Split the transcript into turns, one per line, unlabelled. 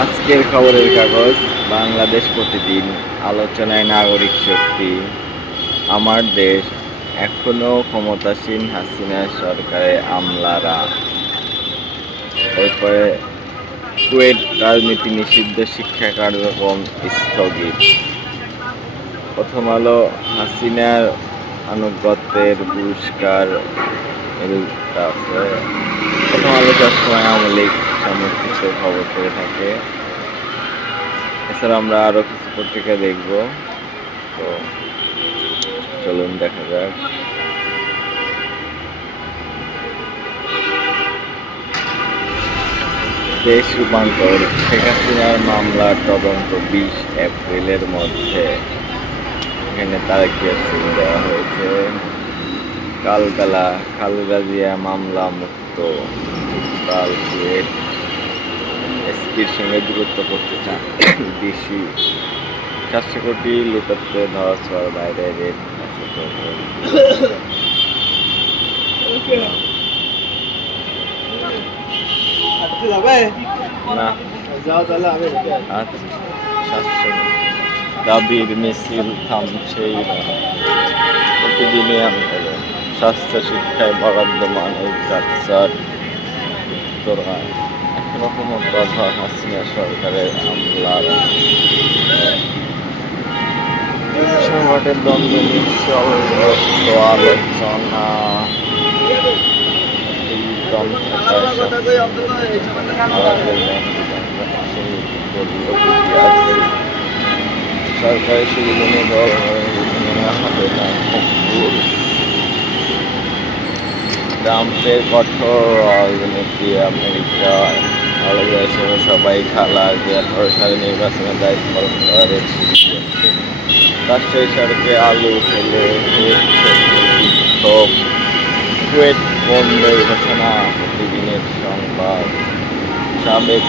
আজকের খবরের কাগজ, বাংলাদেশ প্রতিদিন আলোচনায় নাগরিক শক্তি। আমার দেশ এখনও ক্ষমতাসীন হাসিনা সরকারের আমলারা। এরপরে কুয়েত রাজনীতি নিষিদ্ধ শিক্ষা কার্যক্রম স্থগিত। প্রথম আলো, হাসিনার আনুগত্যের পুরস্কার প্রথম আলো সবসময় আওয়ামী লীগ সমর্থিত খবর পেয়ে থাকে। এছাড়া আমরা আরও কিছু পত্রিকা দেখব। তো চলুন দেখা যাক। দেশ রূপান্তর, শেখ হাসিনার মামলার তদন্ত বিশ এপ্রিলের মধ্যে। এখানে তারেকিয়া সিল দেওয়া হয়েছে। কালবেলা খালেদা জিয়া মামলা মুক্ত। কাল কুয়েত এসপির সঙ্গে দূরত্ব করতে চান। ডিসি সাতশো কোটি লুটাতে ধরা ছোঁয়ার বাইরে রেট আছে তো আচ্ছা সাতশো দাবির মিছিল থামছেই না। প্রতিদিনই আন্দোলন স্বাস্থ্য শিক্ষায় বরাদ্দ মানের কাটসার উত্তরায় প্রধান হাসিনা সরকারের আমলার। সংকটের দ্বন্দ্ব নিশ্চল আলোচনা। এই দ্বন্দ্ব থাকায় আমাদের সরকারি সুবিধা নিয়ে হবে না ট্রাম্পের কঠোর রাজনীতি আমেরিকা আছে সবাই খালা আঠারো সালে নির্বাচনের দায়িত্ব পালন করার রাষ্ট্রীয় সড়কে আলু ফেলে বিক্ষোভ কুয়েত বন্ধের ঘোষণা, প্রতিদিনের সংবাদ, সাবেক